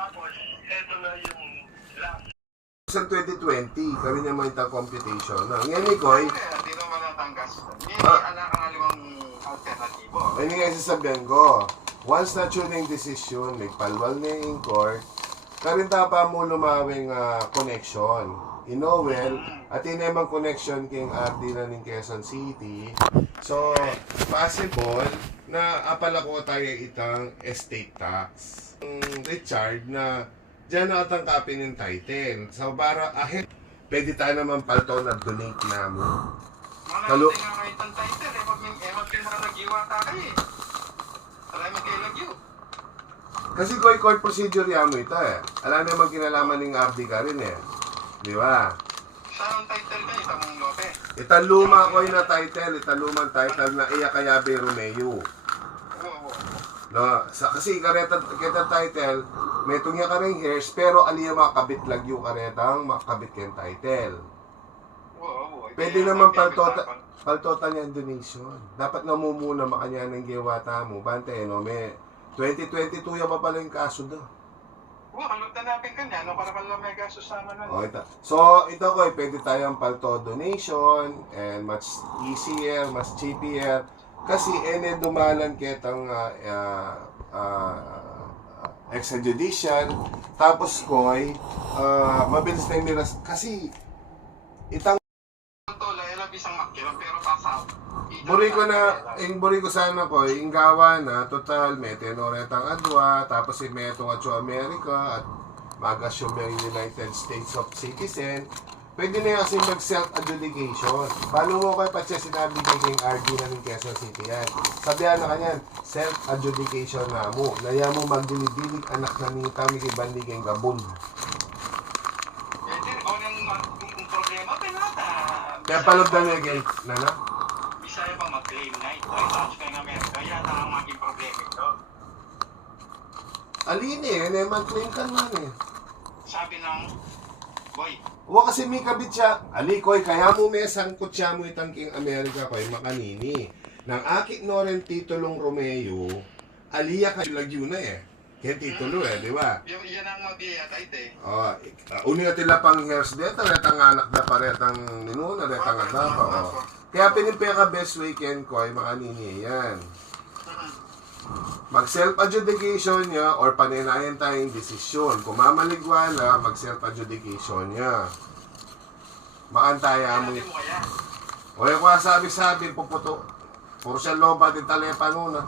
Tapos, eto na yung last. Sa 2020, kami niya mo itang computation. Ngayon, Koy, Hindi naman natanggas. Hindi, Ah. anak ang alimang alternatibo. ayun nga sasabihan ko. Once na tuning decision, nagpalwal na yung court, karinta pa mo lumawing connection. Inowel, at inemang connection king RD na ng Quezon City. So, possible na apala ko tayo itang estate tax. Richard na dyan nakatangkapin yung title. So, para ahead, pwede tayo naman palto na donate na mo. Kalu- Mga nga kayo itang title eh. Pag mga nag-iwata kayo eh. Marami kayo lagyo. Kasi ko court procedure yan mo ito eh. Alam naman kinalaman ng RD ka rin eh. Di ba? Saan ang title kayo? Itang lote. Italuma ko na title, italumang title na Iya Cayabe Romeo. Oo. No, kasi kita title, may tungya ka rin hairs, pero aliya makabit lagyo karetang makabit ken title. Oo. Pwede naman paltotal yan donation. Dapat namumuna makanya ng giwata mo. Bante, no, may 2022 yan pa pala yung kaso do. Oo, halutan natin kanya. Ano para pala may gasto sa naman. Oh, ito. So, ito ko, pwede tayong palto donation and much easier, much cheaper. Kasi, dumalan kitang extrajudicial. Tapos, koy, mabilis na yung miras. Kasi, itang Tola, yan ang isang makilong pero pasaw. buri ko sana ko, yung gawa na, total, may tenoretang adwa, tapos may itong atyo America, at mag-assume yung United States of Citizen, pwede na yung kasi mag-self-adjudication. Paano mo kayo pa siya sinabi kay RD na ng Quezon City yan? Sabihan na kanyan, self-adjudication na mo. Naya mo magdilidilig anak na ni Tami kay Bandi kay Gabon. Pwede, o yung problema, pinata. Kaya palugdan niya kay Nana? Bisaya pa mag-claim na ito. Ay, touch kayo ng Amerika. Yata ang maging problema ito. Alin mag-claim ka man eh. Sabi ng boy, Wa kasi may kabit siya. Alikoy, kaya mo may sangkot siya mo itang King America ko'y makanini. Nang akit no rin titulong Romeo, aliya ka lagyo na eh. Kaya titulo eh, di ba? yung yan ang mabiyaya tayo eh. Oh, uni na tila pang hairs dito, retang anak na paretang ninuna, retang adapa. Oh. Kaya pinipaya ka best weekend ko ay makanini yan. Mag-self-adjudication niya or paninayan tayong desisyon. Kung mamaligwala, mag-self-adjudication niya. Maantaya mo. O yung sabi-sabi, puputo. Puro siya loba din talepano na.